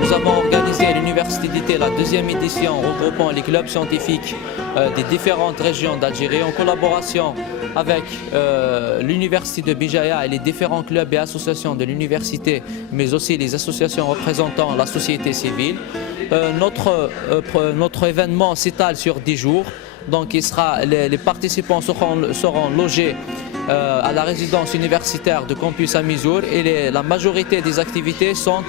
Nous avons organisé à l'Université d'été la deuxième édition regroupant les clubs scientifiques des différentes régions d'Algérie en collaboration avec l'Université de Béjaïa et les différents clubs et associations de l'université, mais aussi les associations représentant la société civile. Notre événement s'étale sur 10 jours, donc les participants seront logés à la résidence universitaire de campus à Mizour et la majorité des activités sont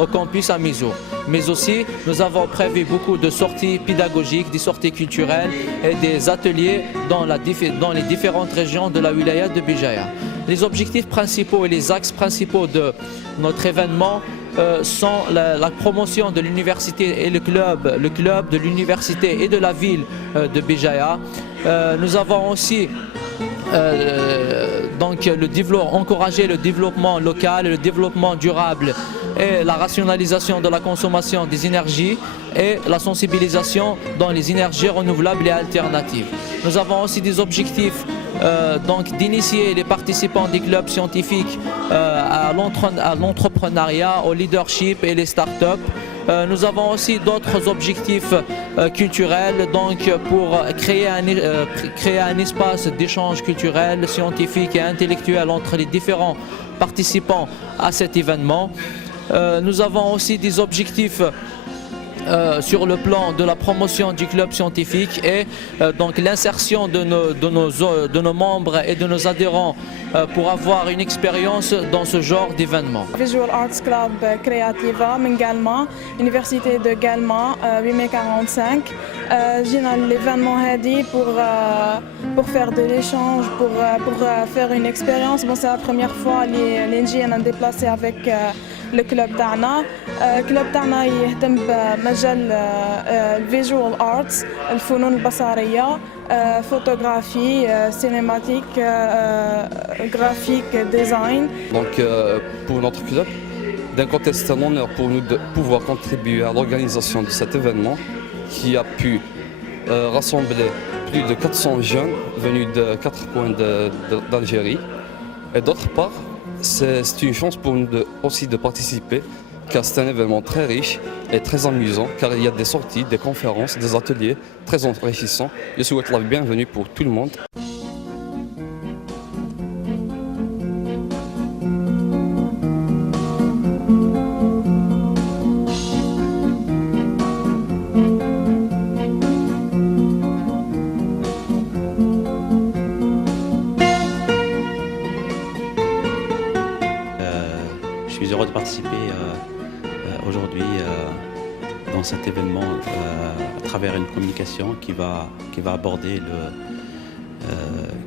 au campus à Mizour. Mais aussi, nous avons prévu beaucoup de sorties pédagogiques, des sorties culturelles et des ateliers dans les différentes régions de la wilaya de Béjaïa. Les objectifs principaux et les axes principaux de notre événement sont la promotion de l'université et le club de l'université et de la ville de Béjaïa. Nous avons aussi encourager le développement local, le développement durable et la rationalisation de la consommation des énergies et la sensibilisation dans les énergies renouvelables et alternatives. Nous avons aussi des objectifs d'initier les participants des clubs scientifiques à l'entrepreneuriat, au leadership et les start-up. Nous avons aussi d'autres objectifs culturels pour créer un espace d'échange culturel, scientifique et intellectuel entre les différents participants à cet événement. Nous avons aussi des objectifs sur le plan de la promotion du club scientifique et l'insertion de nos membres et de nos adhérents pour avoir une expérience dans ce genre d'événement. Visual Arts Club Creativa من Galma, Université de Galma, 845. J'ai l'événement هذه pour faire de l'échange, pour faire une expérience. Bon, c'est la première fois que j'ai déplacé avec le club تاعنا. الكلوب تاعنا يهتم بمجال الفيجوال ارتس، الفنون البصريه، photographie, cinématique, graphique, design. Donc pour notre club, d'un côté c'est un honneur pour nous de pouvoir contribuer à l'organisation de cet événement qui a pu rassembler plus de 400 jeunes venus de 4 coins d'Algérie. Et d'autre part, c'est une chance pour nous aussi de participer, car c'est un événement très riche et très amusant, car il y a des sorties, des conférences, des ateliers très enrichissants. Je souhaite la bienvenue pour tout le monde. Je suis heureux de participer aujourd'hui dans cet événement à travers une communication qui va aborder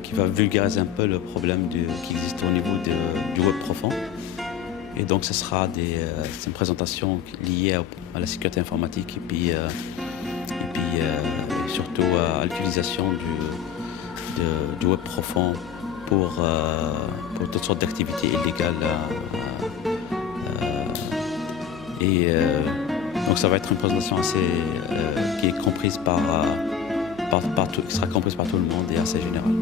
qui va vulgariser un peu le problème qui existe au niveau du web profond. Et donc ce sera c'est une présentation liée à la sécurité informatique et puis surtout à l'utilisation du web profond pour toutes sortes d'activités illégales. Donc ça va être une présentation qui est comprise qui sera comprise par tout le monde et assez générale.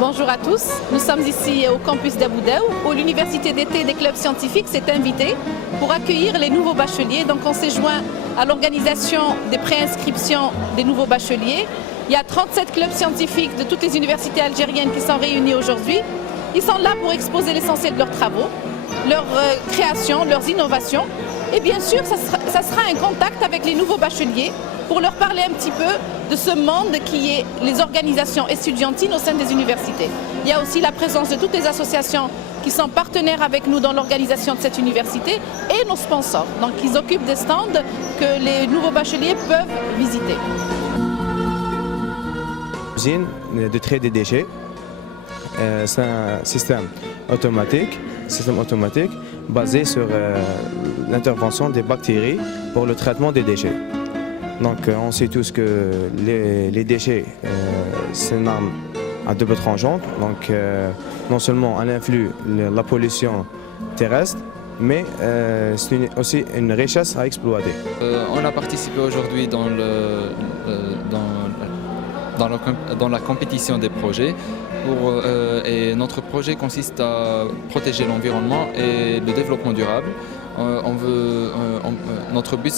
Bonjour à tous, nous sommes ici au campus d'Abou Daou où l'université d'été des clubs scientifiques s'est invitée pour accueillir les nouveaux bacheliers. Donc on s'est joint à l'organisation des préinscriptions des nouveaux bacheliers. Il y a 37 clubs scientifiques de toutes les universités algériennes qui sont réunis aujourd'hui. Ils sont là pour exposer l'essentiel de leurs travaux, leurs créations, leurs innovations. Et bien sûr, ça sera un contact avec les nouveaux bacheliers pour leur parler un petit peu de ce monde qui est les organisations estudiantines au sein des universités. Il y a aussi la présence de toutes les associations qui sont partenaires avec nous dans l'organisation de cette université et nos sponsors. Donc ils occupent des stands que les nouveaux bacheliers peuvent visiter. Usine de trait des déchets, c'est un système automatique basé sur l'intervention des bactéries pour le traitement des déchets. Donc on sait tous que les déchets, c'est une arme à double tranchant. Donc non seulement elle influe la pollution terrestre, mais c'est aussi une richesse à exploiter. On a participé aujourd'hui dans la compétition des projets. Et notre projet consiste à protéger l'environnement et le développement durable. Notre but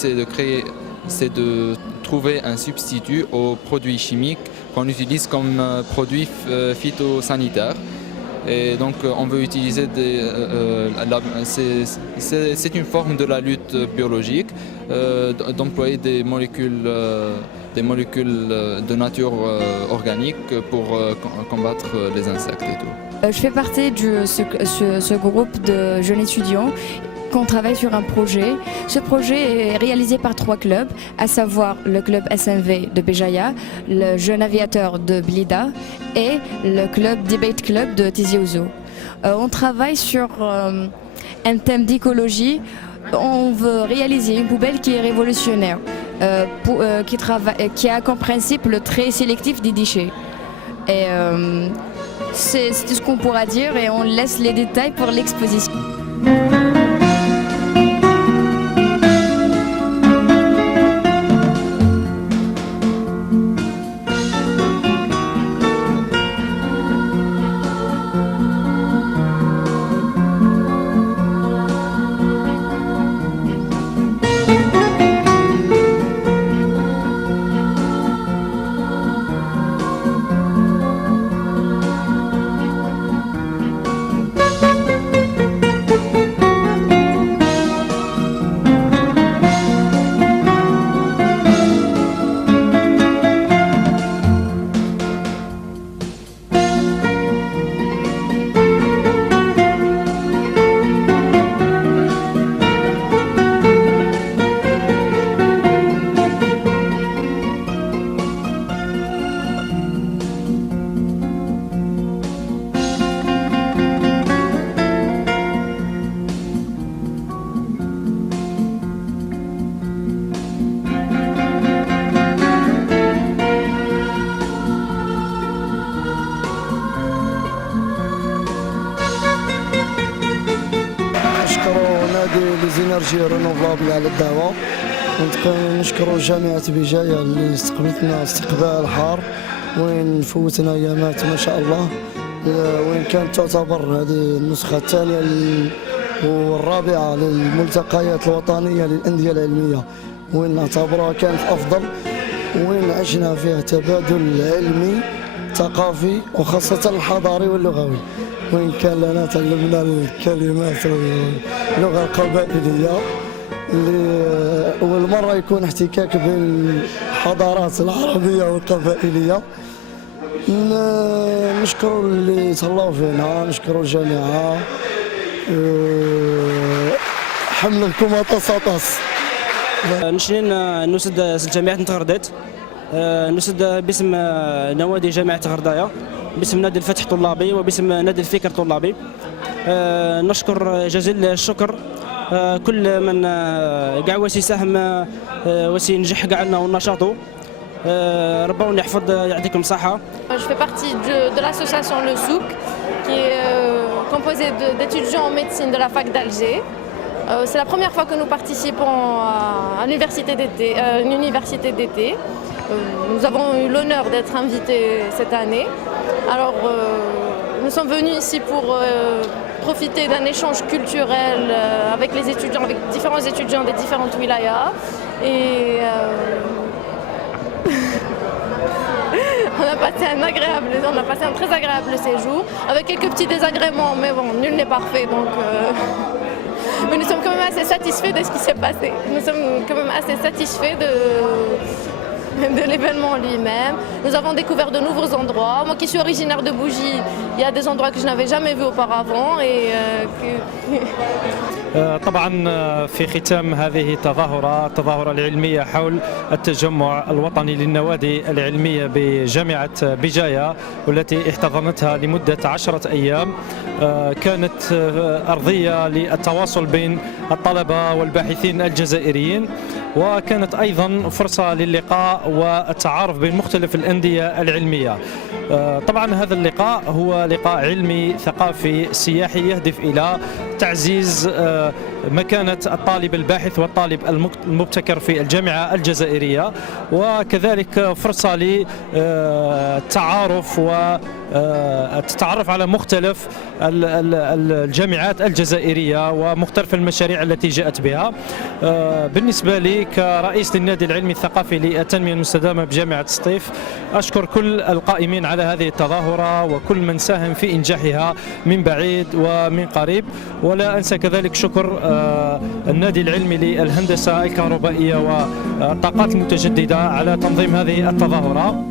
c'est de trouver un substitut aux produits chimiques qu'on utilise comme produits phytosanitaires. Et donc on veut utiliser c'est une forme de la lutte biologique, d'employer des molécules de nature organique pour combattre les insectes et tout. Je fais partie de ce groupe de jeunes étudiants qu'on travaille sur un projet. Ce projet est réalisé par 3 clubs, à savoir le club SMV de Béjaïa, le jeune aviateur de Blida et le club Debate Club de Tizi Ouzou. On travaille sur un thème d'écologie. On veut réaliser une poubelle qui est révolutionnaire, qui a comme principe le trait sélectif des déchets. Et c'est tout ce qu'on pourra dire et on laisse les détails pour l'exposition. ليزينيرجي رينوفابل على الدعوة. ونشكروا جامعة بجاية اللي استقبلتنا استقبال حار وين فوتنا ايامات ما شاء الله، وين كانت تعتبر هذه النسخة الثانية والرابعة للملتقيات الوطنية للأندية العلمية، وين نعتبرها كانت أفضل، وين عشنا فيها تبادل علمي ثقافي وخاصة الحضاري واللغوي، وين كان لنا تعلمنا الكلمات واللغة القبائلية اللي أول مرة يكون احتكاك بين الحضارات العربية والقبائلية. نشكر اللي تهلاو فينا، نشكر الجامعة، حملكم أطاس. نشنين نسد جامعة نتغردات، نسد باسم نوادي جامعة غرداية، باسم نادي الفتح الطلابي وباسم نادي الفكر الطلابي. نشكر جزيل الشكر كل من قاع وسي ساهم وسي نجح قاعنا ونشاطه. ربنا يحفظ يعطيكم الصحة. Je fais partie de l'association Le Souk, qui est composée d'étudiants en médecine de la fac d'Alger. C'est la première fois que nous participons à une université d'été. Nous avons eu l'honneur d'être invités cette année. Alors, nous sommes venus ici pour profiter d'un échange culturel avec les étudiants, avec différents étudiants des différentes wilayas. Et on a passé un très agréable séjour, avec quelques petits désagréments, mais bon, nul n'est parfait, donc... Mais nous sommes quand même assez satisfaits de ce qui s'est passé. Nous sommes quand même assez satisfaits de l'événement lui-même. Nous avons découvert de nouveaux endroits. Moi qui suis originaire de Bougie, il y a des endroits que je n'avais jamais vus auparavant. طبعا في ختام هذه التظاهرة العلمية حول التجمع الوطني للنوادي العلمية بجامعة بجاية والتي احتضنتها لمدة 10 أيام، كانت أرضية للتواصل بين الطلبة والباحثين الجزائريين. وكانت أيضا فرصة للقاء والتعارف بين مختلف الأندية العلمية. طبعا هذا اللقاء هو لقاء علمي ثقافي سياحي يهدف إلى تعزيز مكانة الطالب الباحث والطالب المبتكر في الجامعة الجزائرية، وكذلك فرصة للتعارف والتعرف على مختلف الجامعات الجزائرية ومختلف المشاريع التي جاءت بها. بالنسبة لي كرئيس للنادي العلمي الثقافي للتنمية المستدامة بجامعة سطيف، أشكر كل القائمين على هذه التظاهرة وكل من ساهم في إنجاحها من بعيد ومن قريب، ولا أنسى كذلك شكر النادي العلمي للهندسة الكهربائية والطاقات المتجددة على تنظيم هذه التظاهرة.